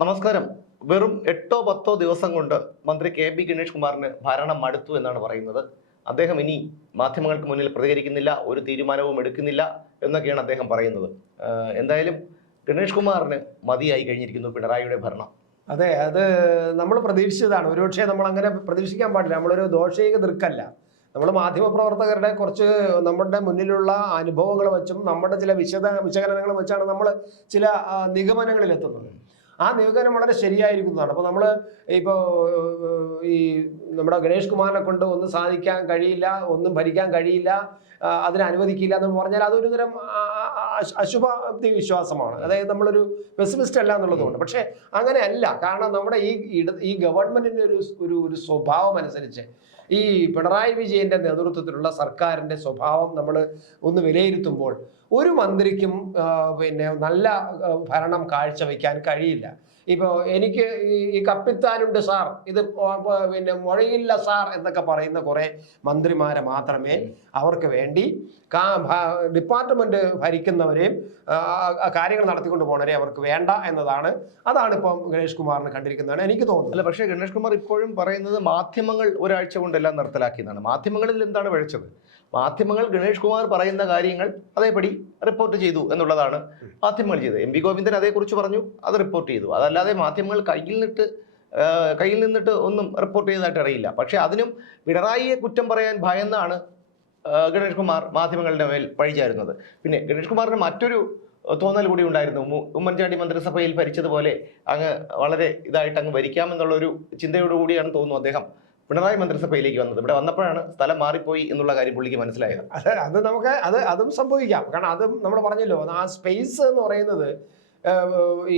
നമസ്കാരം. വെറും എട്ടോ പത്തോ ദിവസം കൊണ്ട് മന്ത്രി കെ ബി ഗണേഷ് കുമാറിന് ഭരണം മടുത്തു എന്നാണ് പറയുന്നത്. അദ്ദേഹം ഇനി മാധ്യമങ്ങൾക്ക് മുന്നിൽ പ്രതികരിക്കുന്നില്ല ഒരു തീരുമാനവും എടുക്കുന്നില്ല എന്നൊക്കെയാണ് അദ്ദേഹം പറയുന്നത്. എന്തായാലും ഗണേഷ് കുമാറിന് മതിയായി കഴിഞ്ഞിരിക്കുന്നു പിണറായിയുടെ ഭരണം. അതെ അത് നമ്മൾ പ്രതീക്ഷിച്ചതാണ്. ഒരുപക്ഷെ നമ്മൾ അങ്ങനെ പ്രതീക്ഷിക്കാൻ പാടില്ല. നമ്മളൊരു ദോഷൈക ദൃക്കല്ല. നമ്മൾ മാധ്യമപ്രവർത്തകരുടെ കുറച്ച് നമ്മുടെ മുന്നിലുള്ള അനുഭവങ്ങൾ വെച്ചും നമ്മുടെ ചില വിശദ വിശകലനങ്ങൾ വെച്ചാണ് നമ്മൾ ചില നിഗമനങ്ങളിലെത്തുന്നത്. ആ നിഗമനം വളരെ ശരിയായിരിക്കുന്നതാണ്. അപ്പോൾ നമ്മൾ ഇപ്പോൾ ഈ നമ്മുടെ ഗണേഷ് കുമാറിനെ കൊണ്ട് ഒന്നും സാധിക്കാൻ കഴിയില്ല ഒന്നും ഭരിക്കാൻ കഴിയില്ല അതിനെ അനുവദിക്കില്ല എന്ന് പറഞ്ഞാൽ അതൊരു തരം അശുഭാപ്തി വിശ്വാസമാണ് അതായത് നമ്മളൊരു പെസിമിസ്റ്റ് അല്ല എന്നുള്ളതുകൊണ്ട്. പക്ഷേ അങ്ങനെയല്ല. കാരണം നമ്മുടെ ഈ ഈ ഗവൺമെന്റിന്റെ ഒരു ഒരു ഒരു സ്വഭാവം അനുസരിച്ച് ഈ പിണറായി വിജയന്റെ നേതൃത്വത്തിലുള്ള സർക്കാരിന്റെ സ്വഭാവം നമ്മൾ ഒന്ന് വിലയിരുത്തുമ്പോൾ ഒരു മന്ത്രിക്കും പിന്നെ നല്ല ഭരണം കാഴ്ചവെക്കാൻ കഴിയില്ല. ഇപ്പോൾ എനിക്ക് ഈ കപ്പിത്താനുണ്ട് സാർ. ഇത് പിന്നെ മുഴയില്ല സാർ എന്നൊക്കെ പറയുന്ന കുറേ മന്ത്രിമാരെ മാത്രമേ അവർക്ക് വേണ്ടി ഡിപ്പാർട്ട്മെന്റ് ഭരിക്കുന്നവരെയും കാര്യങ്ങൾ നടത്തിക്കൊണ്ട് പോകണവരെ അവർക്ക് വേണ്ട എന്നതാണ്. അതാണ് ഇപ്പം ഗണേഷ് കുമാറിന് കണ്ടിരിക്കുന്നതാണ് എനിക്ക് തോന്നുന്നത്. അല്ല പക്ഷേ ഗണേഷ് കുമാർ ഇപ്പോഴും പറയുന്നത് മാധ്യമങ്ങൾ ഒരാഴ്ച കൊണ്ടെല്ലാം നിർത്തലാക്കിയതാണ്. മാധ്യമങ്ങളിൽ എന്താണ് പഴിച്ചത് മാധ്യമങ്ങൾ ഗണേഷ് കുമാർ പറയുന്ന കാര്യങ്ങൾ അതേപടി റിപ്പോർട്ട് ചെയ്തു എന്നുള്ളതാണ് മാധ്യമങ്ങൾ ചെയ്തത്. എം വി ഗോവിന്ദൻ അതേക്കുറിച്ച് പറഞ്ഞു അത് റിപ്പോർട്ട് ചെയ്തു. അതല്ലാതെ മാധ്യമങ്ങൾ കയ്യിൽ നിന്നിട്ട് കയ്യിൽ നിന്നിട്ട് ഒന്നും റിപ്പോർട്ട് ചെയ്തതായിട്ട് അറിയില്ല. പക്ഷേ അതിനും പിണറായിയെ കുറ്റം പറയാൻ ഭയന്നാണ് ഗണേഷ് കുമാർ മാധ്യമങ്ങളുടെ മേൽ പഴിചാരുന്നത്. പിന്നെ ഗണേഷ് കുമാറിന് മറ്റൊരു തോന്നൽ കൂടി ഉണ്ടായിരുന്നു. ഉമ്മ- ഉമ്മൻചാണ്ടി മന്ത്രിസഭയിൽ ഭരിച്ചതുപോലെ അങ്ങ് വളരെ ഇതായിട്ട് അങ്ങ് ഭരിക്കാമെന്നുള്ളൊരു ചിന്തയോടുകൂടിയാണ് തോന്നുന്നു അദ്ദേഹം. പിണറായി മന്ത്രിസഭയിലേക്ക് വന്നത്. ഇവിടെ വന്നപ്പോഴാണ് സ്ഥലം മാറിപ്പോയി എന്നുള്ള കാര്യം പുള്ളിക്ക് മനസ്സിലായത്. അത് അത് നമുക്ക് അത് അതും സംഭവിക്കാം. കാരണം അതും നമ്മൾ പറഞ്ഞല്ലോ ആ സ്പേസ് എന്ന് പറയുന്നത്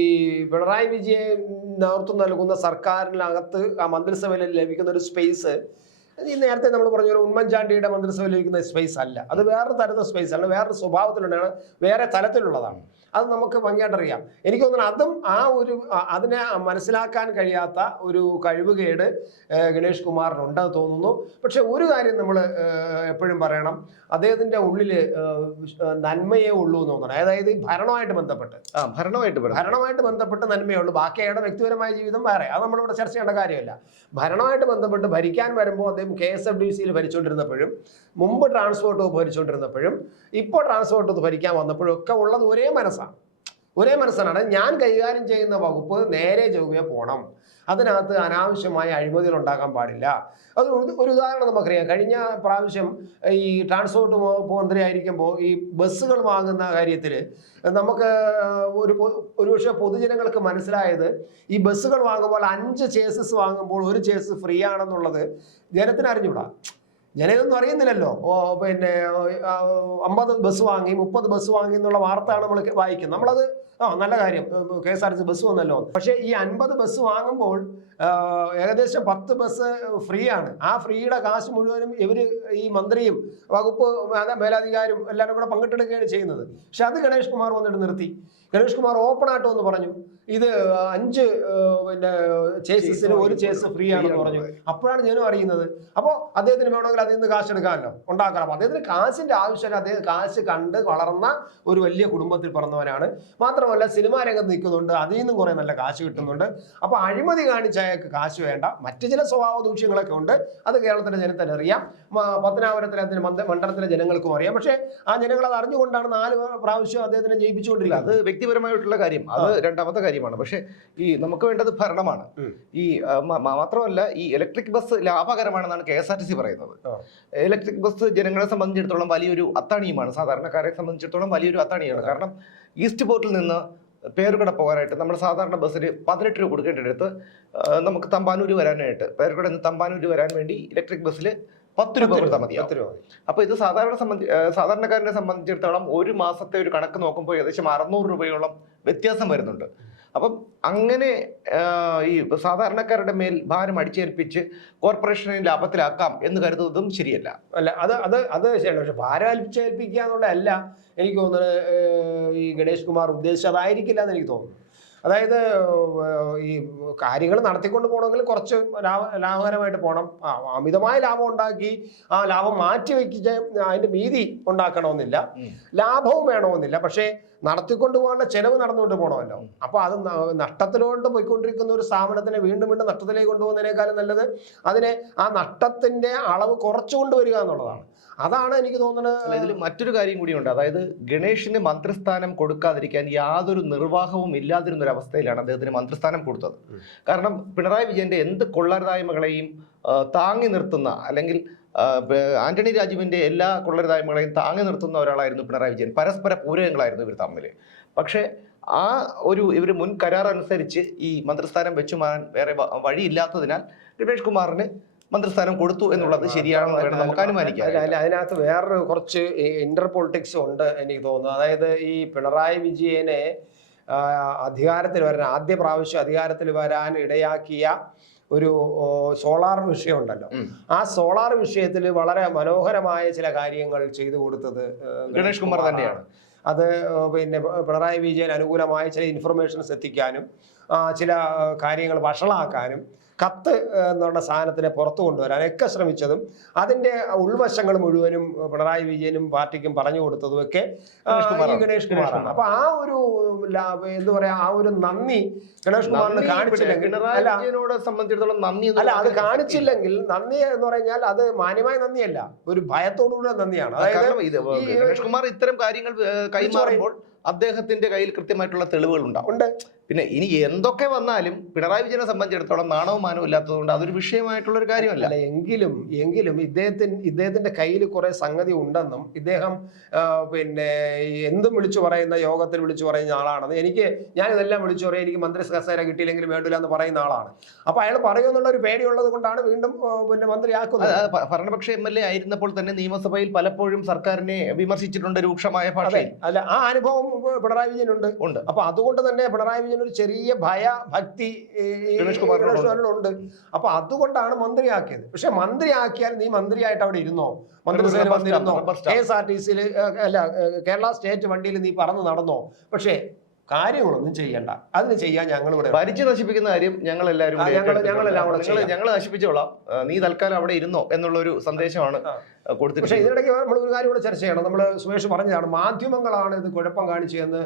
ഈ പിണറായി വിജയൻ നേതൃത്വം നൽകുന്ന സർക്കാരിനകത്ത് ആ മന്ത്രിസഭയിൽ ലഭിക്കുന്ന ഒരു സ്പേസ് ഈ നേരത്തെ നമ്മൾ പറഞ്ഞ ഒരു ഉമ്മൻചാണ്ടിയുടെ മന്ത്രിസഭയിൽ ലഭിക്കുന്ന സ്പേസ് അല്ല. അത് വേറെ തരത്തെ സ്പേസ് അല്ല വേറൊരു സ്വഭാവത്തിലുള്ളതാണ്. വേറെ തലത്തിലുള്ളതാണ്. അത് നമുക്ക് ഭംഗിയായിട്ട് അറിയാം. എനിക്ക് തോന്നുന്നു അതും ആ ഒരു അതിനെ മനസ്സിലാക്കാൻ കഴിയാത്ത ഒരു കഴിവുകേട് ഗണേഷ് കുമാറിനുണ്ടെന്ന് തോന്നുന്നു. പക്ഷെ ഒരു കാര്യം നമ്മൾ എപ്പോഴും പറയണം. അദ്ദേഹത്തിന്റെ ഉള്ളിൽ നന്മയേ ഉള്ളൂ എന്ന് തോന്നണം. അതായത് ഭരണവുമായിട്ട് ഭരണമായിട്ട് ബന്ധപ്പെട്ട്. ആ ഭരണമായിട്ട്. ഭരണമായിട്ട് ബന്ധപ്പെട്ട് നന്മയേ ഉള്ളൂ. ബാക്കി അയാളുടെ വ്യക്തിപരമായ ജീവിതം വേറെ. അത് നമ്മളിവിടെ ചർച്ച ചെയ്യേണ്ട കാര്യമല്ല. ഭരണമായിട്ട് ബന്ധപ്പെട്ട് ഭരിക്കാൻ വരുമ്പോൾ അദ്ദേഹം കെ എസ് എഫ് ഡി സിയിൽ ഭരിച്ചുകൊണ്ടിരുന്നപ്പോഴും മുമ്പ് ട്രാൻസ്പോർട്ട് വകുപ്പ് ഭരിച്ചുകൊണ്ടിരുന്നപ്പോഴും ഇപ്പോൾ ട്രാൻസ്പോർട്ട് വകുപ്പ് ഭരിക്കാൻ വന്നപ്പോഴും ഒക്കെ ഉള്ളത് ഒരേ മനസ്സാണ്. ഒരേ മനസ്സാണ്. ഞാൻ കൈകാര്യം ചെയ്യുന്ന വകുപ്പ് നേരെ ചൊവ്വേ പോകണം അതിനകത്ത് അനാവശ്യമായ അഴിമതികൾ ഉണ്ടാക്കാൻ പാടില്ല. അത് ഒരു ഉദാഹരണം നമുക്കറിയാം കഴിഞ്ഞ പ്രാവശ്യം ഈ ട്രാൻസ്പോർട്ട് വകുപ്പ് മന്ത്രി ആയിരിക്കുമ്പോൾ ഈ ബസ്സുകൾ വാങ്ങുന്ന കാര്യത്തിൽ നമുക്ക് ഒരു ഒരുപക്ഷെ പൊതുജനങ്ങൾക്ക് മനസ്സിലായത് ഈ ബസ്സുകൾ വാങ്ങുമ്പോൾ അഞ്ച് ചേസസ് വാങ്ങുമ്പോൾ ഒരു ചേസ് ഫ്രീ ആണെന്നുള്ളത് ജനത്തിന് അറിഞ്ഞൂടാ. ഞാനിതൊന്നും അറിയുന്നില്ലല്ലോ. ഓ പിന്നെ അമ്പത് ബസ് വാങ്ങി മുപ്പത് ബസ് വാങ്ങി എന്നുള്ള വാർത്തയാണ് നമ്മൾ വായിക്കുന്നത്. നമ്മളത് ആ നല്ല കാര്യം. K S R T C bus വന്നല്ലോ. പക്ഷേ ഈ അൻപത് ബസ് വാങ്ങുമ്പോൾ ഏകദേശം പത്ത് ബസ് ഫ്രീ ആണ്. ആ ഫ്രീയുടെ കാശ് മുഴുവനും ഇവർ ഈ മന്ത്രിയും വകുപ്പ് മേലധികാരും എല്ലാവരും കൂടെ പങ്കിട്ടെടുക്കുകയാണ് ചെയ്യുന്നത്. പക്ഷെ അത് ഗണേഷ് കുമാർ വന്നിട്ട് നിർത്തി. ഗണേഷ് കുമാർ ഓപ്പൺ ആട്ടോ എന്ന് പറഞ്ഞു. ഇത് അഞ്ച് പിന്നെ ചേസസിന് ഒരു ചേസ് ഫ്രീ ആണെന്ന് പറഞ്ഞു. അപ്പോഴാണ് ഞാനും അറിയുന്നത്. അപ്പോ അദ്ദേഹത്തിന് വേണമെങ്കിൽ അതിൽ നിന്ന് കാശ് എടുക്കാമല്ലോ. ഉണ്ടാക്കണം. അപ്പോൾ അദ്ദേഹത്തിന് കാശിന്റെ ആവശ്യമില്ല. അദ്ദേഹം കാശ് കണ്ട് വളർന്ന ഒരു വലിയ കുടുംബത്തിൽ പിറന്നവനാണ്. മാത്രമല്ല സിനിമാ രംഗത്ത് നിൽക്കുന്നുണ്ട്. അതിൽ നിന്നും കുറെ നല്ല കാശ് കിട്ടുന്നുണ്ട്. അപ്പോൾ അഴിമതി കാണിച്ച അയാൾക്ക് കാശ് വേണ്ട. മറ്റ് ചില സ്വഭാവ ദൂഷ്യങ്ങളൊക്കെ ഉണ്ട്. അത് കേരളത്തിലെ ജനത്തിന് അറിയാം. പത്തനാപുരത്തിലെ അതിന് മണ്ഡലത്തിലെ ജനങ്ങൾക്കും അറിയാം. പക്ഷേ ആ ജനങ്ങൾ അത് അറിഞ്ഞുകൊണ്ടാണ് നാല് പ്രാവശ്യം അദ്ദേഹത്തിനെ അത് ജയിപ്പിച്ചുകൊണ്ടിരിക്കുന്നത് വ്യക്തിപരമായിട്ടുള്ള കാര്യം. അത് രണ്ടാമത്തെ കാര്യമാണ്. പക്ഷേ ഈ നമുക്ക് വേണ്ടത് ഭരണമാണ്. ഈ മാത്രമല്ല ഈ electric bus ലാഭകരമാണെന്നാണ് K S R T C പറയുന്നത്. ഇലക്ട്രിക് ബസ് ജനങ്ങളെ സംബന്ധിച്ചിടത്തോളം വലിയൊരു അത്താണിയുമാണ്. സാധാരണക്കാരെ സംബന്ധിച്ചിടത്തോളം വലിയൊരു അത്താണിയാണ്. കാരണം ഈസ്റ്റ് പോർട്ടിൽ നിന്ന് പേരുകട പോകാനായിട്ട് നമ്മൾ സാധാരണ ബസ്സിൽ പതിനെട്ട് രൂപ കൊടുക്കേണ്ടടുത്ത് നമുക്ക് തമ്പാനൂര് വരാനായിട്ട് പേരുകട നിന്ന് തമ്പാനൂര് വരാൻ വേണ്ടി ഇലക്ട്രിക് ബസ്സിൽ പത്ത് രൂപ കൊടുത്താൽ മതിയാവും. പത്ത് രൂപ അപ്പൊ അപ്പോൾ ഇത് സാധാരണ സംബന്ധി സാധാരണക്കാരനെ സംബന്ധിച്ചിടത്തോളം ഒരു മാസത്തെ ഒരു കണക്ക് നോക്കുമ്പോൾ ഏകദേശം അറുന്നൂറ് രൂപയോളം വ്യത്യാസം വരുന്നുണ്ട്. അപ്പം അങ്ങനെ ഈ സാധാരണക്കാരുടെ മേൽ ഭാരം അടിച്ചേൽപ്പിച്ച് കോർപ്പറേഷനെ ലാഭത്തിലാക്കാം എന്ന് കരുതുന്നതും ശരിയല്ല. അല്ല അത് അത് അത് ശരിയാണ്. പക്ഷെ ഭാരം അടിച്ചേൽപ്പിക്കുക എന്നുള്ളതല്ല എനിക്ക് തോന്നുന്നത് ഈ ഗണേഷ് കുമാർ ഉദ്ദേശിച്ചത് ആയിരിക്കില്ല എന്ന് എനിക്ക് തോന്നുന്നു. അതായത് ഈ കാര്യങ്ങൾ നടത്തിക്കൊണ്ട് പോകണമെങ്കിൽ കുറച്ച് ലാഭ ലാഭകരമായിട്ട് പോകണം. അമിതമായ ലാഭം ഉണ്ടാക്കി ആ ലാഭം മാറ്റി വയ്ക്കിച്ച് അതിന്റെ മീതി ഉണ്ടാക്കണമെന്നില്ല. ലാഭവും വേണമെന്നില്ല. പക്ഷേ നടത്തിക്കൊണ്ട് പോകാനുള്ള ചെലവ് നടന്നുകൊണ്ട് പോകണമല്ലോ. അപ്പോൾ അത് നഷ്ടത്തിലോട്ട് പോയിക്കൊണ്ടിരിക്കുന്ന ഒരു സ്ഥാപനത്തിനെ വീണ്ടും വീണ്ടും നഷ്ടത്തിലേക്ക് കൊണ്ടുപോകുന്നതിനേക്കാളും നല്ലത് അതിനെ ആ നഷ്ടത്തിന്റെ അളവ് കുറച്ചുകൊണ്ട് വരിക എന്നുള്ളതാണ്. അതാണ് എനിക്ക് തോന്നുന്നത്. ഇതിൽ മറ്റൊരു കാര്യം കൂടിയുണ്ട് അതായത് ഗണേഷിന് മന്ത്രിസ്ഥാനം കൊടുക്കാതിരിക്കാൻ യാതൊരു നിർവാഹവും ഇല്ലാതിരുന്ന ഒരു അവസ്ഥയിലാണ് അദ്ദേഹത്തിന് മന്ത്രിസ്ഥാനം കൊടുത്തത്. കാരണം പിണറായി വിജയന്റെ എന്ത് കൊള്ളരുതായ്മകളെയും താങ്ങി നിർത്തുന്ന അല്ലെങ്കിൽ ആന്റണി രാജുവിന്റെ എല്ലാ കൊള്ളരുതായ്മകളെയും താങ്ങി നിർത്തുന്ന ഒരാളായിരുന്നു പിണറായി വിജയൻ. പരസ്പര പൂരകങ്ങളായിരുന്നു ഇവർ തമ്മിൽ. പക്ഷേ ആ ഒരു ഇവർ മുൻ കരാർ അനുസരിച്ച് ഈ മന്ത്രിസ്ഥാനം വെച്ചു മാറാൻ വേറെ വഴിയില്ലാത്തതിനാൽ രമേഷ് കുമാറിന് മന്ത്രിസ്ഥാനം കൊടുത്തു എന്നുള്ളത് ശരിയാണെന്ന് വേണം നമുക്ക് അനുമാനിക്കാം അല്ല, അതിനകത്ത് വേറൊരു കുറച്ച് ഇന്റർ പൊളിറ്റിക്സ് ഉണ്ട് എനിക്ക് തോന്നുന്നു അതായത് ഈ പിണറായി വിജയനെ അധികാരത്തിൽ വരാൻ ആദ്യ പ്രാവശ്യം അധികാരത്തിൽ വരാൻ ഇടയാക്കിയ ഒരു സോളാർ വിഷയമുണ്ടല്ലോ. ആ സോളാർ വിഷയത്തിൽ വളരെ മനോഹരമായ ചില കാര്യങ്ങൾ ചെയ്തു കൊടുത്തത് ഗണേഷ് കുമാർ തന്നെയാണ്. അത് പിന്നെ പിണറായി വിജയൻ അനുകൂലമായ ചില ഇൻഫർമേഷൻസ് എത്തിക്കാനും ചില കാര്യങ്ങൾ വഷളാക്കാനും കത്ത് എന്ന് എന്നുള്ള സാധനത്തിനെ പുറത്തു കൊണ്ടുവരാനൊക്കെ ശ്രമിച്ചതും അതിന്റെ ഉൾവശങ്ങൾ മുഴുവനും പിണറായി വിജയനും പാർട്ടിക്കും പറഞ്ഞു കൊടുത്തതും ഒക്കെ ഗണേഷ് കുമാറാണ്. അപ്പൊ ആ ഒരു എന്ത് പറയാ ആ ഒരു നന്ദി ഗണേഷ് കുമാറിന് കാണിച്ചില്ലെങ്കിൽ സംബന്ധിച്ചിടത്തോളം നന്ദി അല്ല അത് കാണിച്ചില്ലെങ്കിൽ നന്ദി എന്ന് പറഞ്ഞാൽ അത് മാന്യമായ നന്ദിയല്ല. ഒരു ഭയത്തോടുകൂടെ നന്ദിയാണ്. അതായത് ഗണേഷ് കുമാർ ഇത്തരം കാര്യങ്ങൾ കൈമാറുമ്പോൾ അദ്ദേഹത്തിന്റെ കയ്യിൽ കൃത്യമായിട്ടുള്ള തെളിവുകൾ ഉണ്ടാവും ഉണ്ട്. പിന്നെ ഇനി എന്തൊക്കെ വന്നാലും പിണറായി വിജയനെ സംബന്ധിച്ചിടത്തോളം നാണവും മാനവും ഇല്ലാത്തതുകൊണ്ട് അതൊരു വിഷയമായിട്ടുള്ള ഒരു കാര്യമല്ല എങ്കിലും എങ്കിലും ഇദ്ദേഹത്തിന് ഇദ്ദേഹത്തിന്റെ കയ്യിൽ കുറെ സംഗതി ഉണ്ടെന്നും ഇദ്ദേഹം പിന്നെ എന്തും വിളിച്ചു പറയുന്ന യോഗത്തിൽ വിളിച്ചു പറയുന്ന ആളാണെന്ന് എനിക്ക് ഞാൻ ഇതെല്ലാം വിളിച്ചു പറയാൻ എനിക്ക് മന്ത്രി കസേര കിട്ടിയില്ലെങ്കിലും വേണ്ടില്ല എന്ന് പറയുന്ന ആളാണ്. അപ്പൊ അയാൾ പറയുമെന്നുള്ള ഒരു പേടിയുള്ളത് കൊണ്ടാണ് വീണ്ടും പിന്നെ മന്ത്രി ആക്കുന്നത്. അത് ഭ- ഭരണപക്ഷ എം എൽ എ ആയിരുന്നപ്പോൾ തന്നെ നിയമസഭയിൽ പലപ്പോഴും സർക്കാരിനെ വിമർശിച്ചിട്ടുണ്ട് രൂക്ഷമായ ഭാഷയിൽ. അല്ല ആ അനുഭവം പിണറായി വിജയനുണ്ട് ഉണ്ട്. അപ്പൊ അതുകൊണ്ട് തന്നെ പിണറായി വിജയൻ ഒരു ചെറിയ ഭയ ഭക്തി ഉണ്ട്. അപ്പൊ അതുകൊണ്ടാണ് മന്ത്രിയാക്കിയത്. പക്ഷെ മന്ത്രിയാക്കിയാൽ നീ മന്ത്രിയായിട്ട് അവിടെ ഇരുന്നോ? മന്ത്രിസഭയിൽ വന്നിരുന്നോ. കെ എസ് ആർ ടി സിയിൽ അല്ല കേരള സ്റ്റേറ്റ് വണ്ടിയിൽ നീ പറന്ന് നടന്നോ? പക്ഷേ കാര്യങ്ങളൊന്നും ചെയ്യണ്ട. അതിന് ചെയ്യാൻ ഞങ്ങൾ ഇവിടെ ഭരിച്ചു നശിപ്പിക്കുന്ന കാര്യം ഞങ്ങൾ എല്ലാവരും ഞങ്ങളെല്ലാം ഞങ്ങൾ നശിപ്പിച്ചോളാം. നീ തൽക്കാലം അവിടെ ഇരുന്നോ എന്നുള്ള ഒരു സന്ദേശമാണ് ആ, പക്ഷേ ഇതിനിടയ്ക്ക് നമ്മൾ ഒരു കാര്യം കൂടെ ചർച്ച ചെയ്യണം. നമ്മൾ സുമേഷ് പറഞ്ഞതാണ് മാധ്യമങ്ങളാണ് ഇത് കുഴപ്പം കാണിച്ചതെന്ന്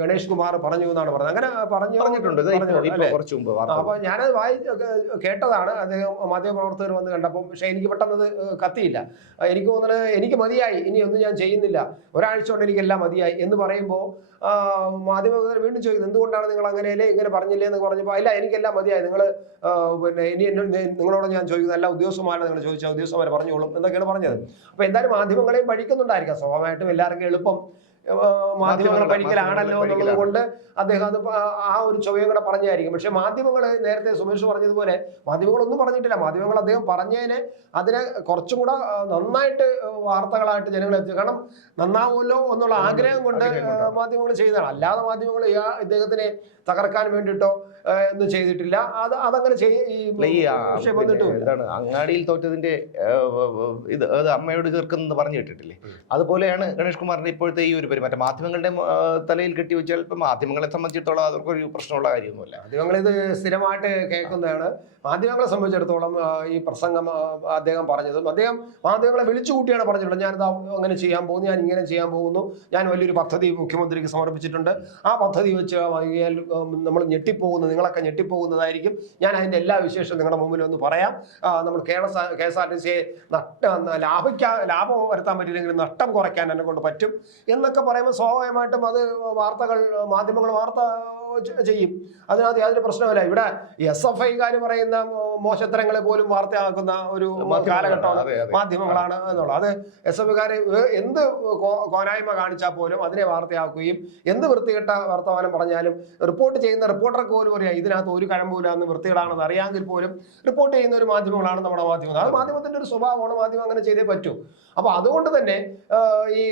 ഗണേഷ് കുമാർ പറഞ്ഞു എന്നാണ് പറഞ്ഞത്. അങ്ങനെ പറഞ്ഞു പറഞ്ഞിട്ടുണ്ട്? കുറച്ച് മുമ്പ് അപ്പോൾ അപ്പൊ ഞാനത് വായി കേട്ടതാണ്. അദ്ദേഹം മാധ്യമപ്രവർത്തകർ വന്ന് കണ്ടപ്പോൾ പക്ഷെ എനിക്ക് പെട്ടെന്ന് കത്തിയില്ല. എനിക്ക് തോന്നുന്നത് എനിക്ക് മതിയായി ഇനി ഒന്നും ഞാൻ ചെയ്യുന്നില്ല. ഒരാഴ്ച കൊണ്ട് എനിക്കെല്ലാം മതിയായി എന്ന് പറയുമ്പോൾ മാധ്യമപ്രവർത്തകർ വീണ്ടും ചോദിക്കുന്നത് എന്തുകൊണ്ടാണ് നിങ്ങൾ അങ്ങനെയല്ലേ ഇങ്ങനെ പറഞ്ഞില്ലേ എന്ന് പറഞ്ഞപ്പോൾ അല്ല എനിക്കെല്ലാം മതിയായി. നിങ്ങൾ പിന്നെ ഇനി എന്നോട് നിങ്ങളോട് ഞാൻ ചോദിക്കുന്നത് എല്ലാ ഉദ്യോഗസ്ഥന്മാരെ നിങ്ങൾ ചോദിച്ചാൽ ഉദ്യോഗസ്ഥന്മാരെ പറഞ്ഞോളും എന്നൊക്കെയാണ് പറഞ്ഞത്. അപ്പൊ എന്തായാലും മാധ്യമങ്ങളെയും പഠിക്കുന്നുണ്ടായിരിക്കാം സ്വാഭാവികമായിട്ടും എല്ലാവർക്കും എളുപ്പം മാധ്യമങ്ങളെ പഠിക്കലാണല്ലോ പഠിക്കലാണ്. എന്നുള്ളത് കൊണ്ട് അദ്ദേഹം അത് ആ- ഒരു ചൊവ്വയും കൂടെ പറഞ്ഞായിരിക്കും. പക്ഷെ മാധ്യമങ്ങൾ നേരത്തെ സുമേഷ് പറഞ്ഞതുപോലെ മാധ്യമങ്ങളൊന്നും പറഞ്ഞിട്ടില്ല. മാധ്യമങ്ങൾ അദ്ദേഹം പറഞ്ഞതിന് അതിനെ കുറച്ചും കൂടെ നന്നായിട്ട് വാർത്തകളായിട്ട് ജനങ്ങളെ എത്തി. കാരണം നന്നാവുമല്ലോ എന്നുള്ള ആഗ്രഹം കൊണ്ട് മാധ്യമങ്ങൾ ചെയ്യുന്നതാണ് അല്ലാതെ മാധ്യമങ്ങൾ ഈ- ഇദ്ദേഹത്തിനെ തകർക്കാൻ വേണ്ടിയിട്ടോ എന്ന് ഒന്നും ചെയ്തിട്ടില്ല. അത് അതങ്ങനെ എന്താണ് അങ്ങാടിയിൽ തോറ്റതിന്റെ ഇത് അമ്മയോട് തീർക്കുന്നെന്ന് പറഞ്ഞു കേട്ടിട്ടില്ലേ? അതുപോലെയാണ് ഗണേഷ് കുമാറിന്റെ ഇപ്പോഴത്തെ ഈ ഒരു പെരുമാറ്റം മാധ്യമങ്ങളുടെ തലയിൽ കെട്ടി വെച്ചാൽ ഇപ്പം മാധ്യമങ്ങളെ സംബന്ധിച്ചിടത്തോളം അതൊരു പ്രശ്നമുള്ള കാര്യമൊന്നുമില്ല. മാധ്യമങ്ങൾ ഇത് സ്ഥിരമായിട്ട് കേൾക്കുന്നതാണ്. മാധ്യമങ്ങളെ സംബന്ധിച്ചിടത്തോളം ഈ പ്രസംഗം അദ്ദേഹം പറഞ്ഞതും അദ്ദേഹം മാധ്യമങ്ങളെ വിളിച്ചു കൂട്ടിയാണ് പറഞ്ഞിട്ടുള്ളത്. ഞാനിത് അങ്ങനെ ചെയ്യാൻ പോകുന്നു ഞാൻ ഇങ്ങനെ ചെയ്യാൻ പോകുന്നു ഞാൻ വലിയൊരു പദ്ധതി മുഖ്യമന്ത്രിക്ക് സമർപ്പിച്ചിട്ടുണ്ട്. ആ പദ്ധതി വെച്ച് നമ്മൾ ഞെട്ടിപ്പോകുന്നത് നിങ്ങളൊക്കെ ഞെട്ടിപ്പോകുന്നതായിരിക്കും. ഞാൻ അതിന്റെ എല്ലാ വിശേഷവും നിങ്ങളുടെ മുമ്പിൽ ഒന്ന് പറയാം. നമ്മൾ Kerala K S R T സിയെ നഷ്ട ലാഭിക്കാൻ ലാഭം വരുത്താൻ പറ്റില്ലെങ്കിൽ നഷ്ടം കുറയ്ക്കാൻ എന്നെ കൊണ്ട് പറ്റും എന്നൊക്കെ പറയുമ്പോൾ സ്വാഭാവികമായിട്ടും അത് വാർത്തകൾ മാധ്യമങ്ങൾ വാർത്ത ചെയ്യും. അതിനകത്ത് യാതൊരു പ്രശ്നമില്ല ഇവിടെ എസ് എഫ് ഐക്കാർ പറയുന്ന മോശത്തരങ്ങളെ പോലും വാർത്തയാക്കുന്ന ഒരു കാലഘട്ടമാണ്. മാധ്യമങ്ങളാണ് എന്നുള്ളത്. അത് എസ് എഫ് കാര് എന്ത് കോനായ്മ കാണിച്ചാൽ പോലും അതിനെ വാർത്തയാക്കുകയും എന്ത് വൃത്തികെട്ട വർത്തമാനം പറഞ്ഞാലും റിപ്പോർട്ട് ചെയ്യുന്ന റിപ്പോർട്ടർക്ക് പോലും അറിയാം ഇതിനകത്ത് ഒരു കഴമ്പൂല എന്ന് വൃത്തികളാണെന്ന് അറിയാമെങ്കിൽ പോലും റിപ്പോർട്ട് ചെയ്യുന്ന ഒരു മാധ്യമങ്ങളാണ് നമ്മുടെ മാധ്യമം. അത് മാധ്യമത്തിന്റെ ഒരു സ്വഭാവമാണ് മാധ്യമം അങ്ങനെ ചെയ്തേ പറ്റൂ. അപ്പൊ അതുകൊണ്ട് തന്നെ ഈ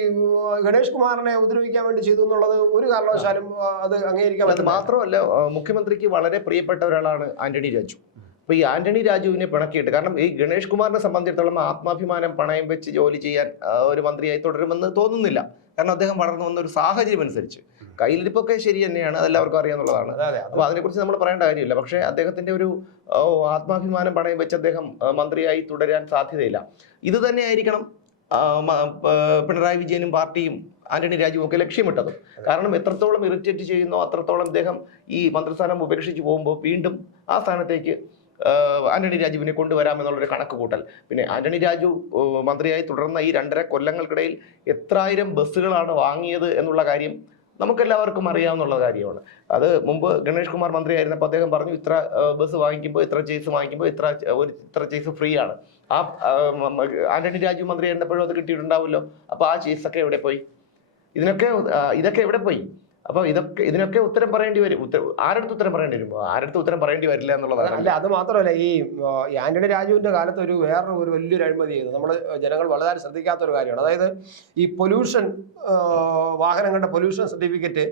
ഗണേഷ് കുമാറിനെ ഉപദ്രവിക്കാൻ വേണ്ടി ചെയ്തു എന്നുള്ളത് ഒരു കാരണവശാലും അത് അംഗീകരിക്കാൻ മാത്രമല്ല മുഖ്യമന്ത്രിക്ക് വളരെ പ്രിയപ്പെട്ട ഒരാളാണ് ആന്റണി രാജു. അപ്പൊ ഈ ആന്റണി രാജുവിനെ പിണക്കിയിട്ട് കാരണം ഈ ഗണേഷ് കുമാറിനെ സംബന്ധിച്ചിടത്തോളം ആത്മാഭിമാനം പണയം വെച്ച് ജോലി ചെയ്യാൻ ഒരു മന്ത്രിയായി തുടരുമെന്ന് തോന്നുന്നില്ല. കാരണം അദ്ദേഹം വളർന്നു വന്ന ഒരു സാഹചര്യം അനുസരിച്ച്. കയ്യിലിരിപ്പൊക്കെ ശരി തന്നെയാണ് അതെല്ലാവർക്കും അറിയാന്നുള്ളതാണ്. കുറിച്ച് അതിനെക്കുറിച്ച് നമ്മൾ പറയേണ്ട കാര്യമില്ല. പക്ഷേ അദ്ദേഹത്തിന്റെ ഒരു ആത്മാഭിമാനം പണയം വെച്ച് അദ്ദേഹം മന്ത്രിയായി തുടരാൻ സാധ്യതയില്ല. ഇത് തന്നെയായിരിക്കണം പിണറായി വിജയനും പാർട്ടിയും ആന്റണി രാജുവും ഒക്കെ ലക്ഷ്യമിട്ടതും കാരണം എത്രത്തോളം ഇറിറ്റേറ്റ് ചെയ്യുന്നോ അത്രത്തോളം അദ്ദേഹം ഈ മന്ത്രിസ്ഥാനം ഉപേക്ഷിച്ച് പോകുമ്പോൾ വീണ്ടും ആ സ്ഥാനത്തേക്ക് ആന്റണി രാജുവിനെ കൊണ്ടുവരാമെന്നുള്ളൊരു കണക്ക് കൂട്ടൽ പിന്നെ ആന്റണി രാജു മന്ത്രിയായി തുടർന്ന ഈ രണ്ടര കൊല്ലങ്ങൾക്കിടയിൽ എത്രായിരം ബസ്സുകളാണ് വാങ്ങിയത് എന്നുള്ള കാര്യം നമുക്കെല്ലാവർക്കും അറിയാവുന്നുള്ള കാര്യമാണ്. അത് മുമ്പ് ഗണേഷ് കുമാർ മന്ത്രിയായിരുന്നപ്പോൾ അദ്ദേഹം പറഞ്ഞു ഇത്ര ബസ് വാങ്ങിക്കുമ്പോൾ ഇത്ര ചേസ് വാങ്ങിക്കുമ്പോൾ ഇത്ര ഒരു ഇത്ര ചേസ് ഫ്രീ ആണ്. ആ ആന്റണി രാജു മന്ത്രിയായിരുന്നപ്പോഴും അത് കിട്ടിയിട്ടുണ്ടാവുമല്ലോ. അപ്പോൾ ആ ചേസ് ഒക്കെ എവിടെ പോയി? ഇതിനൊക്കെ ഇതൊക്കെ എവിടെ പോയി? അപ്പോൾ ഇതൊക്കെ ഇതിനൊക്കെ ഉത്തരം പറയേണ്ടി വരും. ആരടുത്ത് ഉത്തരം പറയേണ്ടി വരും? ആരടുത്ത് ഉത്തരം പറയേണ്ടി വരില്ല എന്നുള്ളതാണ്. അല്ല അത് മാത്രമല്ല ഈ ആന്റണി രാജുവിന്റെ കാലത്ത് ഒരു വേറെ ഒരു വലിയൊരു അഴിമതി ചെയ്തു. നമ്മൾ ജനങ്ങൾ വളരെ ശ്രദ്ധിക്കാത്ത ഒരു കാര്യമാണ്. അതായത് ഈ പൊല്യൂഷൻ വാഹനങ്ങളുടെ പൊല്യൂഷൻ സർട്ടിഫിക്കറ്റ്.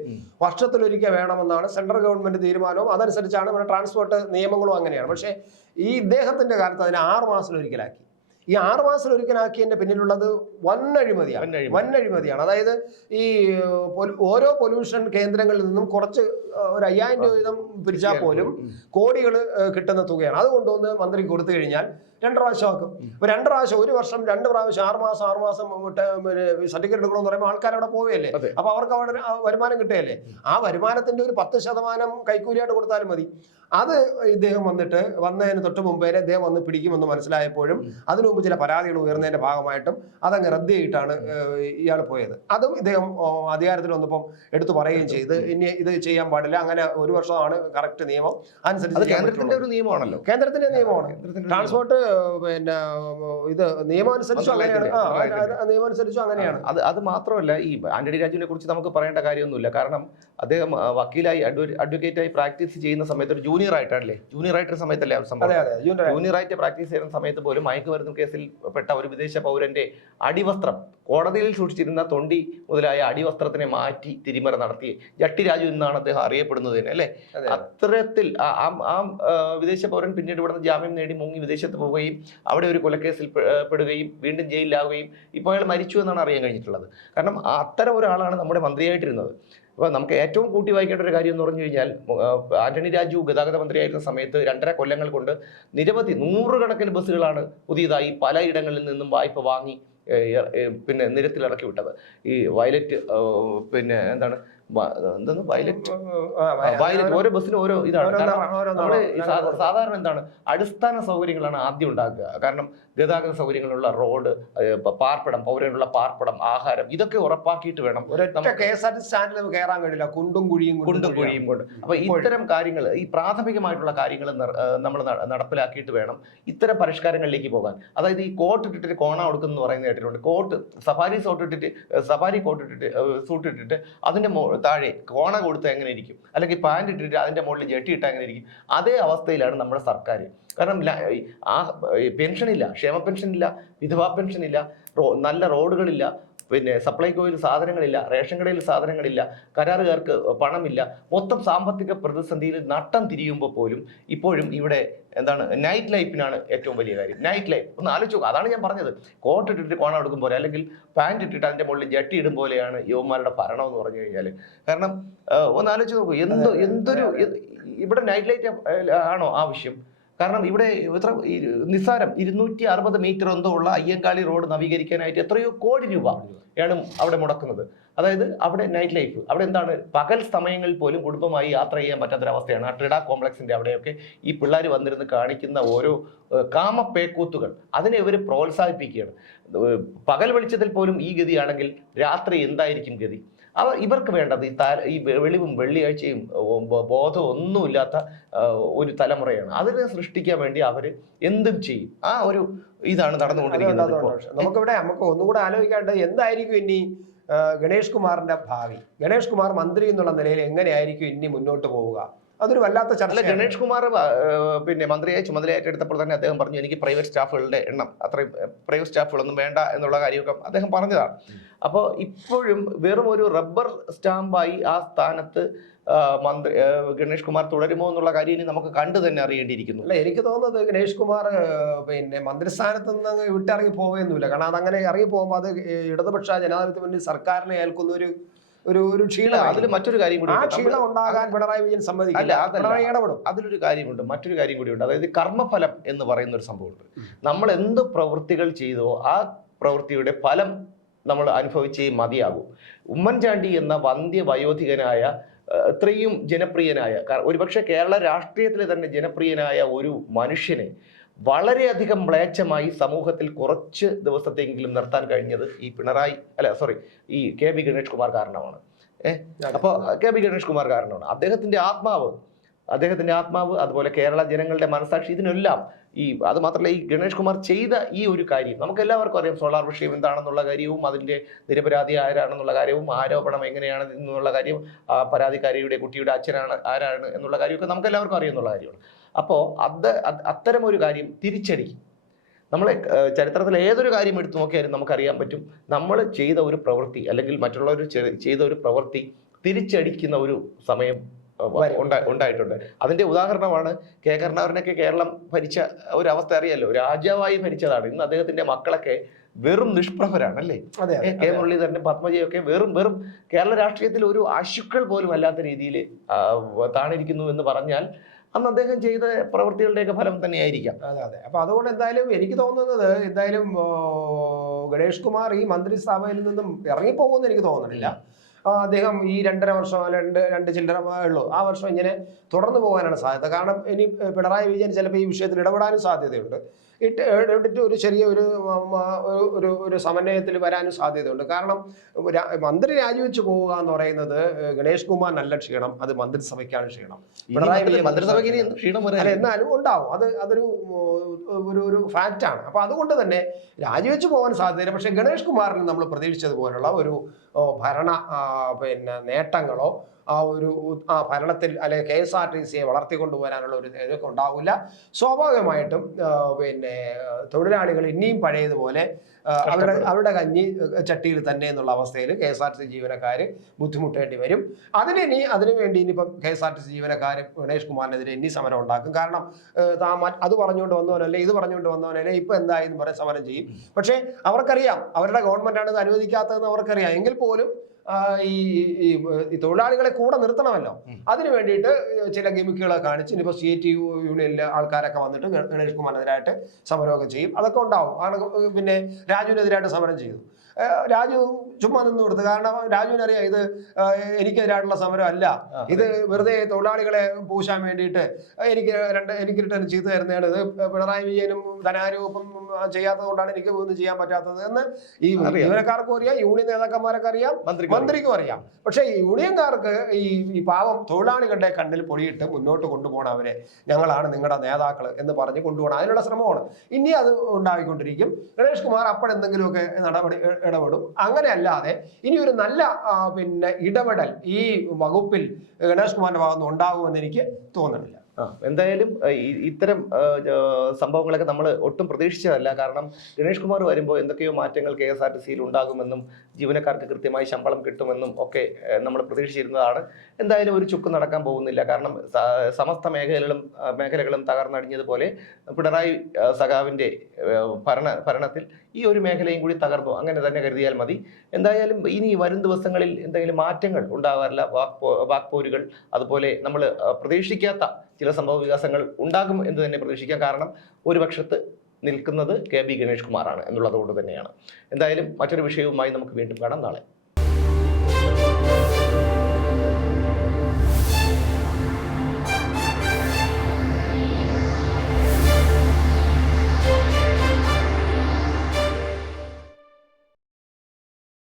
വർഷത്തിലൊരിക്കൽ വേണമെന്നാണ് സെൻട്രൽ ഗവൺമെന്റ് തീരുമാനവും അതനുസരിച്ചാണ് നമ്മുടെ ട്രാൻസ്പോർട്ട് നിയമങ്ങളും അങ്ങനെയാണ്. പക്ഷേ ഈ ഇദ്ദേഹത്തിന്റെ കാലത്ത് അതിനെ ആറ് മാസത്തിലൊരിക്കലാക്കി. ഈ ആറ് മാസത്തിലൊരിക്കലാക്കിയതിന്റെ പിന്നിലുള്ളത് വൻ അഴിമതിയാണ് വൻ അഴിമതിയാണ് അതായത് ഈ ഓരോ പൊല്യൂഷൻ കേന്ദ്രങ്ങളിൽ നിന്നും കുറച്ച് ഒരു അയ്യായിരം രൂപ വീതം പിരിച്ചാൽ പോലും കോടികൾ കിട്ടുന്ന തുകയാണ്. അത് കൊണ്ടുവന്ന് മന്ത്രി കൊടുത്തു കഴിഞ്ഞാൽ രണ്ട് പ്രാവശ്യം ആക്കും. ഇപ്പൊ രണ്ട് പ്രാവശ്യം ഒരു വർഷം രണ്ട് പ്രാവശ്യം ആറ് മാസം ആറ് മാസം സർട്ടിഫിക്കറ്റ് എടുക്കണമെന്ന് പറയുമ്പോൾ ആൾക്കാർ അവിടെ പോവുകയല്ലേ. അപ്പൊ അവർക്ക് അവിടെ വരുമാനം കിട്ടുകയല്ലേ? ആ വരുമാനത്തിന്റെ ഒരു പത്ത് ശതമാനം കൈക്കൂലിയായിട്ട് കൊടുത്താലും മതി. അത് ഇദ്ദേഹം വന്നിട്ട് വന്നതിന് തൊട്ട് മുമ്പേ ഇദ്ദേഹം വന്ന് പിടിക്കുമെന്ന് മനസ്സിലായപ്പോഴും അതിനു മുമ്പ് ചില പരാതികൾ ഉയർന്നതിന്റെ ഭാഗമായിട്ടും അതങ്ങ് റദ്ദ് ചെയ്തിട്ടാണ് ഇയാൾ പോയത്. അതും ഇദ്ദേഹം അധികാരത്തിൽ വന്നപ്പം എടുത്തു പറയുകയും ചെയ്ത്. ഇനി ഇത് ചെയ്യാൻ പാടില്ല. അങ്ങനെ ഒരു വർഷമാണ് കറക്റ്റ് നിയമം. അനുസരിച്ച് കേന്ദ്രത്തിന്റെ ഒരു നിയമമാണല്ലോ. കേന്ദ്രത്തിന്റെ നിയമമാണ്. ട്രാൻസ്പോർട്ട് പിന്നെ ഇത് നിയമം അങ്ങനെയാണ്. ആ മന്ത്രാലയത്തിന്റെ. നിയമം അനുസരിച്ചും അങ്ങനെയാണ്. അത് അത് മാത്രമല്ല ഈ ആന്റണി രാജുവിനെ കുറിച്ച് നമുക്ക് പറയേണ്ട കാര്യമൊന്നുമില്ല. കാരണം അദ്ദേഹം വക്കീലായി അഡ്വക്കേറ്റായി പ്രാക്ടീസ് ചെയ്യുന്ന സമയത്ത് ഒരു ജൂനിയർ ആയിട്ടാണല്ലേ? ജൂനിയർ ആയിട്ടൊരു സമയത്തല്ലേ സംഭവം? ജൂനിയർ ആയിട്ട്. പ്രാക്ടീസ് ചെയ്യുന്ന സമയത്ത് പോലും മയക്കുമരുന്ന് കേസിൽ പെട്ട ഒരു വിദേശ പൗരന്റെ അടിവസ്ത്രം. കോടതിയിൽ സൂക്ഷിച്ചിരുന്ന തൊണ്ടി മുതലായ അടിവസ്ത്രത്തിനെ മാറ്റി തിരിമറ നടത്തി ജട്ടി രാജു എന്നാണ് അദ്ദേഹം അറിയപ്പെടുന്നത് തന്നെ അല്ലേ? അതെ. അത്തരത്തിൽ ആ- ആ വിദേശ പൗരൻ പിന്നീട് ഇവിടുന്ന് ജാമ്യം നേടി മുങ്ങി വിദേശത്ത് പോവുകയും അവിടെ ഒരു കൊലക്കേസിൽ പെടുകയും വീണ്ടും ജയിലിലാവുകയും ഇപ്പോൾ അയാൾ മരിച്ചു എന്നാണ് അറിയാൻ കഴിഞ്ഞിട്ടുള്ളത്. കാരണം അത്തരം ഒരാളാണ് നമ്മുടെ മന്ത്രിയായിട്ടിരുന്നത്. അപ്പോൾ നമുക്ക് ഏറ്റവും കൂട്ടി വായിക്കേണ്ട ഒരു കാര്യം എന്ന് പറഞ്ഞു കഴിഞ്ഞാൽ ആന്റണി രാജു ഗതാഗത മന്ത്രിയായിരുന്ന സമയത്ത് രണ്ടര കൊല്ലങ്ങൾ കൊണ്ട് നിരവധി നൂറുകണക്കിന് ബസ്സുകളാണ് പുതിയതായി പലയിടങ്ങളിൽ നിന്നും വായ്പ വാങ്ങി പിന്നെ നിരത്തിൽ ഇറക്കി വിട്ടത്. ഈ വയലറ്റ് പിന്നെ എന്താണ് എന്താണ് വയലറ്റ് വയലറ്റ് ഓരോ ബസ്സിനും ഓരോ ഇതാണ്. ഞങ്ങൾ സാധാരണ എന്താണ്? അടിസ്ഥാന സൗകര്യങ്ങളാണ് ആദ്യം ഉണ്ടാക്കുക. കാരണം ഗതാഗത സൗകര്യങ്ങളുള്ള റോഡ് പാർപ്പിടം പൗരനുള്ള പാർപ്പിടം ആഹാരം ഇതൊക്കെ ഉറപ്പാക്കിയിട്ട് വേണം. കെ എസ് ആർ ടി സ്റ്റാൻഡിൽ കയറാൻ കഴിയില്ല. കുണ്ടും കുഴിയും കുണ്ടും കുഴിയും കൊണ്ട്. അപ്പൊ ഇത്തരം കാര്യങ്ങൾ ഈ പ്രാഥമികമായിട്ടുള്ള കാര്യങ്ങൾ നമ്മൾ നടപ്പിലാക്കിയിട്ട് വേണം ഇത്തരം പരിഷ്കാരങ്ങളിലേക്ക് പോകാൻ. അതായത് ഈ കോട്ട് ഇട്ടിട്ട് കോണ കൊടുക്കുന്നു പറയുന്ന കേട്ടിട്ടുണ്ട്. കോട്ട് സഫാരി സോട്ട് ഇട്ടിട്ട് സഫാരി കോട്ട് ഇട്ടിട്ട് സൂട്ട് ഇട്ടിട്ട് അതിന്റെ താഴെ കോണ കൊടുത്ത് എങ്ങനെ ഇരിക്കും? അല്ലെങ്കിൽ പാന്റ് ഇട്ടിട്ട് അതിന്റെ മുകളിൽ ജെട്ടി ഇട്ടാൽ എങ്ങനെ ഇരിക്കും? അതേ അവസ്ഥയിലാണ് നമ്മുടെ സർക്കാർ കാരണം ആ പെൻഷനില്ല ക്ഷേമ പെൻഷനില്ല വിധവാ പെൻഷനില്ല നല്ല റോഡുകളില്ല പിന്നെ സപ്ലൈകോയിൽ സാധനങ്ങളില്ല റേഷൻ കടയിൽ സാധനങ്ങളില്ല കരാറുകാർക്ക് പണമില്ല. മൊത്തം സാമ്പത്തിക പ്രതിസന്ധിയിൽ നട്ടം തിരിയുമ്പോൾ പോലും ഇപ്പോഴും ഇവിടെ എന്താണ് നൈറ്റ് ലൈഫിനാണ് ഏറ്റവും വലിയ കാര്യം. നൈറ്റ് ലൈഫ് ഒന്ന് ആലോചിച്ച് നോക്കുക അതാണ് ഞാൻ പറഞ്ഞത്. കോട്ട് ഇട്ടിട്ട് കോണം എടുക്കും പോലെ അല്ലെങ്കിൽ പാന്റ് ഇട്ടിട്ട് അതിന്റെ മുകളിൽ ജട്ടി ഇടും പോലെയാണ് യുവന്മാരുടെ ഭരണം എന്ന് പറഞ്ഞു കഴിഞ്ഞാൽ. കാരണം ഒന്ന് ആലോചിച്ച് നോക്കൂ. എന്തോ എന്തൊരു ഇവിടെ നൈറ്റ് ലൈറ്റ് ആണോ ആവശ്യം? കാരണം ഇവിടെ എത്ര നിസ്സാരം ഇരുന്നൂറ്റി അറുപത് മീറ്റർ എന്തോ ഉള്ള അയ്യങ്കാളി റോഡ് നവീകരിക്കാനായിട്ട് എത്രയോ കോടി രൂപ ആണ് അവിടെ മുടക്കുന്നത്. അതായത് അവിടെ നൈറ്റ് ലൈഫ് അവിടെ എന്താണ്? പകൽ സമയങ്ങളിൽ പോലും കുടുംബമായി യാത്ര ചെയ്യാൻ പറ്റാത്തൊരവസ്ഥയാണ് ആ ട്രിഡാ കോംപ്ലക്സിന്റെ അവിടെയൊക്കെ ഈ പിള്ളേർ വന്നിരുന്ന് കാണിക്കുന്ന ഓരോ കാമപ്പേക്കൂത്തുകൾ. അതിനെ ഇവർ പ്രോത്സാഹിപ്പിക്കുകയാണ്. പകൽ വെളിച്ചത്തിൽ പോലും ഈ ഗതിയാണെങ്കിൽ രാത്രി എന്തായിരിക്കും ഗതി? അവർ ഇവർക്ക് വേണ്ടത് ഈ താര ഈ വെളിവും വെള്ളിയാഴ്ചയും ബോധവും ഒന്നുമില്ലാത്ത ഒരു തലമുറയാണ്. അതിനെ സൃഷ്ടിക്കാൻ വേണ്ടി അവർ എന്തും ചെയ്യും. ആ ഒരു ഇതാണ് നടന്നുകൊണ്ടിരിക്കുന്നത് നമുക്കിവിടെ നമുക്ക് ഒന്നും കൂടെ ആലോചിക്കേണ്ടത് എന്തായിരിക്കും ഇനി ഗണേഷ് കുമാറിന്റെ ഭാവി? ഗണേഷ് കുമാർ മന്ത്രി എന്നുള്ള നിലയിൽ എങ്ങനെയായിരിക്കും ഇനി മുന്നോട്ട് പോവുക? അതൊരു വല്ലാത്ത അല്ല ചർച്ച ഗണേഷ് കുമാർ പിന്നെ മന്ത്രിയായി ചുമതല ഏറ്റെടുത്തപ്പോൾ തന്നെ അദ്ദേഹം പറഞ്ഞു എനിക്ക് പ്രൈവറ്റ് സ്റ്റാഫുകളുടെ എണ്ണം അത്രയും പ്രൈവറ്റ് സ്റ്റാഫുകളൊന്നും വേണ്ട എന്നുള്ള കാര്യമൊക്കെ അദ്ദേഹം പറഞ്ഞതാണ്. അപ്പോൾ ഇപ്പോഴും വെറും ഒരു റബ്ബർ സ്റ്റാമ്പായി ആ സ്ഥാനത്ത് മന്ത്രി ഗണേഷ് കുമാർ തുടരുമോ എന്നുള്ള കാര്യം ഇനി നമുക്ക് കണ്ടു തന്നെ അറിയേണ്ടിയിരിക്കുന്നു. അല്ല എനിക്ക് തോന്നുന്നത് ഗണേഷ് കുമാർ പിന്നെ മന്ത്രിസ്ഥാനത്ത് നിന്ന് വിട്ടിറങ്ങി പോവുകയൊന്നുമില്ല കാരണം അതങ്ങനെ ഇറങ്ങി പോകുമ്പോൾ അത് ഇടതുപക്ഷ ജനാധിപത്യ മുന്നിൽ സർക്കാരിനെ ഏൽക്കുന്ന ഒരു ഒരു ഒരു ക്ഷീണം അതിൽ മറ്റൊരു കാര്യം കൂടി ആ ക്ഷീണം ഉണ്ടാകാൻ പിണറായി വിജയൻ സമ്മതിക്കില്ല. പിണറായി ഇടപെടും. അതിലൊരു കാര്യമുണ്ട് മറ്റൊരു കാര്യം കൂടിയുണ്ട് അതായത് കർമ്മഫലം എന്ന് പറയുന്ന ഒരു സംഭവമുണ്ട്. നമ്മൾ എന്ത് പ്രവൃത്തികൾ ചെയ്തോ ആ പ്രവൃത്തിയുടെ ഫലം നമ്മൾ അനുഭവിച്ചേ മതിയാകൂ. ഉമ്മൻചാണ്ടി എന്ന വന്ധ്യ വയോധികനായ ഇത്രയും ജനപ്രിയനായ ഒരുപക്ഷെ കേരള രാഷ്ട്രീയത്തിലെ തന്നെ ജനപ്രിയനായ ഒരു മനുഷ്യനെ വളരെയധികം മ്ലേച്ഛമായി സമൂഹത്തിൽ കുറച്ച് ദിവസത്തെങ്കിലും നിർത്താൻ കഴിഞ്ഞത് ഈ പിണറായി അല്ല സോറി ഈ കെ ബി ഗണേഷ് കുമാർ കാരണമാണ്. ഏഹ് അപ്പോൾ കെ ബി ഗണേഷ് കുമാർ കാരണമാണ്. അദ്ദേഹത്തിന്റെ ആത്മാവ് അദ്ദേഹത്തിന്റെ ആത്മാവ് അതുപോലെ കേരള ജനങ്ങളുടെ മനസാക്ഷി ഇതിനെല്ലാം ഈ അത് മാത്രമല്ല ഈ ഗണേഷ് കുമാർ ചെയ്ത ഈ ഒരു കാര്യം നമുക്ക് എല്ലാവർക്കും അറിയാം സോളാർ വിഷയം എന്താണെന്നുള്ള കാര്യവും അതിന്റെ നിരപരാധി ആരാണെന്നുള്ള കാര്യവും ആരോപണം എങ്ങനെയാണ് എന്നുള്ള കാര്യം ആ പരാതിക്കാരിയുടെ കുട്ടിയുടെ അച്ഛനാണ് ആരാണ് എന്നുള്ള കാര്യമൊക്കെ നമുക്ക് എല്ലാവർക്കും അറിയുന്നുള്ള കാര്യമാണ്. അപ്പോൾ അത് അത് അത്തരം ഒരു കാര്യം തിരിച്ചടി നമ്മൾ ചരിത്രത്തിൽ ഏതൊരു കാര്യം എടുത്തു നോക്കിയാലും നമുക്കറിയാൻ പറ്റും. നമ്മൾ ചെയ്ത ഒരു പ്രവൃത്തി അല്ലെങ്കിൽ മറ്റുള്ളവർ ചെയ്ത ഒരു പ്രവൃത്തി തിരിച്ചടിക്കുന്ന ഒരു സമയം ഉണ്ടായിട്ടുണ്ട്. അതിന്റെ ഉദാഹരണമാണ് കെ. കരുണാകരനൊക്കെ കേരളം ഭരിച്ച ഒരു അവസ്ഥ അറിയാലോ? രാജാവായി ഭരിച്ചതാണ്. ഇന്ന് അദ്ദേഹത്തിന്റെ മക്കളൊക്കെ വെറും നിഷ്പ്രഭരാണ് അല്ലേ കെ. മുരളീധരനും പത്മജയൊക്കെ വെറും വെറും കേരള രാഷ്ട്രീയത്തിൽ ഒരു അശുക്കൾ പോലും അല്ലാത്ത രീതിയിൽ താണിരിക്കുന്നു എന്ന് പറഞ്ഞാൽ അന്ന് അദ്ദേഹം ചെയ്ത പ്രവൃത്തികളുടെയൊക്കെ ഫലം തന്നെയായിരിക്കാം. അതെ അതെ. അപ്പൊ അതുകൊണ്ട് എന്തായാലും എനിക്ക് തോന്നുന്നത് എന്തായാലും ഗണേഷ് കുമാർ ഈ മന്ത്രിസഭയിൽ നിന്നും ഇറങ്ങിപ്പോകുമെന്ന് എനിക്ക് തോന്നുന്നില്ല. അദ്ദേഹം ഈ രണ്ടര വർഷം രണ്ട് രണ്ട് ചില്ലറ ഉള്ളൂ. ആ വർഷം ഇങ്ങനെ തുടർന്നു പോകാനാണ് സാധ്യത. കാരണം ഇനി പിണറായി വിജയൻ ചിലപ്പോൾ ഈ വിഷയത്തിൽ ഇടപെടാനും സാധ്യതയുണ്ട്. ഇട്ട് ഇട്ടിട്ട് ഒരു ചെറിയ ഒരു ഒരു- ഒരു സമന്വയത്തിൽ വരാനും സാധ്യതയുണ്ട്. കാരണം മന്ത്രി രാജിവെച്ച് പോവുക എന്ന് പറയുന്നത് ഗണേഷ് കുമാർ നല്ല ക്ഷീണം അത് മന്ത്രിസഭയ്ക്കാണ് ക്ഷീണം. പിണറായി മന്ത്രിസഭയ്ക്ക് ക്ഷീണം അല്ല എന്നാലും ഉണ്ടാവും. അത് അതൊരു ഒരു ഒരു ഫാക്റ്റാണ്. അപ്പൊ അതുകൊണ്ട് തന്നെ രാജിവെച്ച് പോകാൻ സാധ്യതയില്ല. പക്ഷെ ഗണേഷ് കുമാറിന് നമ്മൾ പ്രതീക്ഷിച്ചതുപോലുള്ള ഒരു ഭരണ പിന്നെ നേട്ടങ്ങളോ ആ ഒരു ഭരണത്തിൽ അല്ലെങ്കിൽ കെ എസ് ആർ ടി സിയെ വളർത്തിക്കൊണ്ടുപോകാനുള്ള ഒരു ഇതൊക്കെ ഉണ്ടാവില്ല. സ്വാഭാവികമായിട്ടും പിന്നെ തൊഴിലാളികൾ ഇനിയും പഴയതുപോലെ അവരുടെ അവരുടെ കഞ്ഞി ചട്ടിയിൽ തന്നെ എന്നുള്ള അവസ്ഥയിൽ K S R T C ജീവനക്കാർ ബുദ്ധിമുട്ടേണ്ടി വരും. അതിന് ഇനി അതിനു വേണ്ടി ഇനിയിപ്പം K S R T C ജീവനക്കാർ ഗണേഷ് കുമാറിനെതിരെ ഇനി സമരം ഉണ്ടാക്കും. കാരണം അത് പറഞ്ഞുകൊണ്ട് വന്നവനല്ലേ ഇത് പറഞ്ഞുകൊണ്ട് വന്നവനല്ലേ ഇപ്പം എന്തായെന്ന് പറഞ്ഞ് സമരം ചെയ്യും. പക്ഷേ അവർക്കറിയാം അവരുടെ ഗവൺമെന്റാണ് ഇത് അനുവദിക്കാത്തതെന്ന് അവർക്കറിയാം. എങ്കിൽ പോലും ഈ തൊഴിലാളികളെ കൂടെ നിർത്തണമല്ലോ. അതിന് വേണ്ടിയിട്ട് ചില ഗിമിക്കുകളെ കാണിച്ച് ഇനിയിപ്പോൾ സി ടി യു യൂണിയനിലെ ആൾക്കാരൊക്കെ വന്നിട്ട് ഗണേഷ് കുമാറിനെതിരായിട്ട് സമരമൊക്കെ ചെയ്യും. അതൊക്കെ ഉണ്ടാവും. പിന്നെ രാജുവിനെതിരായിട്ട് സമരം ചെയ്തു. രാജു ചുമ്മാ നിന്ന് കൊടുത്തു. കാരണം രാജുവിനറിയാം ഇത് എനിക്കെതിരായിട്ടുള്ള സമരം അല്ല ഇത് വെറുതെ തൊഴിലാളികളെ പൂശാൻ വേണ്ടിയിട്ട് എനിക്ക് രണ്ട് എനിക്ക് റിട്ടേൺ ചെയ്തു തരുന്നതാണ്. ഇത് പിണറായി വിജയനും ധനാരൂപം ചെയ്യാത്തത് കൊണ്ടാണ് എനിക്ക് ഒന്നും ചെയ്യാൻ പറ്റാത്തത് എന്ന് ഈ. ജീവനക്കാർക്കും അറിയാം യൂണിയൻ നേതാക്കന്മാരൊക്കെ അറിയാം മന്ത്രിക്ക് അറിയാം. പക്ഷേ ഈ യൂണിയൻകാർക്ക് ഈ ഈ പാവം തൊഴിലാളികളുടെ കണ്ണിൽ പൊടിയിട്ട് മുന്നോട്ട് കൊണ്ടുപോകണം അവരെ. ഞങ്ങളാണ് നിങ്ങളുടെ നേതാക്കൾ എന്ന് പറഞ്ഞ് കൊണ്ടുപോകണം. അതിനുള്ള ശ്രമമാണ്. ഇനി അത് ഉണ്ടായിക്കൊണ്ടിരിക്കും. ഗണേഷ് കുമാർ അപ്പോഴെന്തെങ്കിലുമൊക്കെ നടപടി ഇടപെടും. അങ്ങനെ അല്ലാതെ ഇനി ഒരു നല്ല പിന്നെ ഇടപെടൽ ഈ വകുപ്പിൽ ഗണേഷ് കുമാറിന്റെ ഭാഗത്തുനിന്ന് ഉണ്ടാകുമെന്ന് എനിക്ക് തോന്നുന്നില്ല. എന്തായാലും ഇത്തരം സംഭവങ്ങളൊക്കെ നമ്മൾ ഒട്ടും പ്രതീക്ഷിച്ചതല്ല. കാരണം ഗണേഷ് കുമാർ വരുമ്പോൾ എന്തൊക്കെയോ മാറ്റങ്ങൾ കെ എസ് ആർ ടി സിയിൽ ഉണ്ടാകുമെന്നും ജീവനക്കാർക്ക് കൃത്യമായി ശമ്പളം കിട്ടുമെന്നും ഒക്കെ നമ്മൾ പ്രതീക്ഷിച്ചിരുന്നതാണ്. എന്തായാലും ഒരു ചുക്ക് നടക്കാൻ പോകുന്നില്ല. കാരണം സമസ്ത മേഖലകളും മേഖലകളും തകർന്നടിഞ്ഞതുപോലെ പിണറായി സഖാവിന്റെ ഭരണ ഭരണത്തിൽ ഈ ഒരു മേഖലയും കൂടി തകർന്നു. അങ്ങനെ തന്നെ കരുതിയാൽ മതി. എന്തായാലും ഇനി വരും ദിവസങ്ങളിൽ എന്തെങ്കിലും മാറ്റങ്ങൾ ഉണ്ടാകാറില്ല വാക്പോ വാക്പോരുകൾ അതുപോലെ നമ്മൾ പ്രതീക്ഷിക്കാത്ത ചില സംഭവ വികാസങ്ങൾ ഉണ്ടാകും എന്ന് തന്നെ പ്രതീക്ഷിക്കാം. കാരണം ഒരു പക്ഷത്ത് നിൽക്കുന്നത് കെ ബി ഗണേഷ് കുമാറാണ് എന്നുള്ളത് കൊണ്ട് തന്നെയാണ്. എന്തായാലും മറ്റൊരു വിഷയവുമായി നമുക്ക് വീണ്ടും കാണാം നാളെ.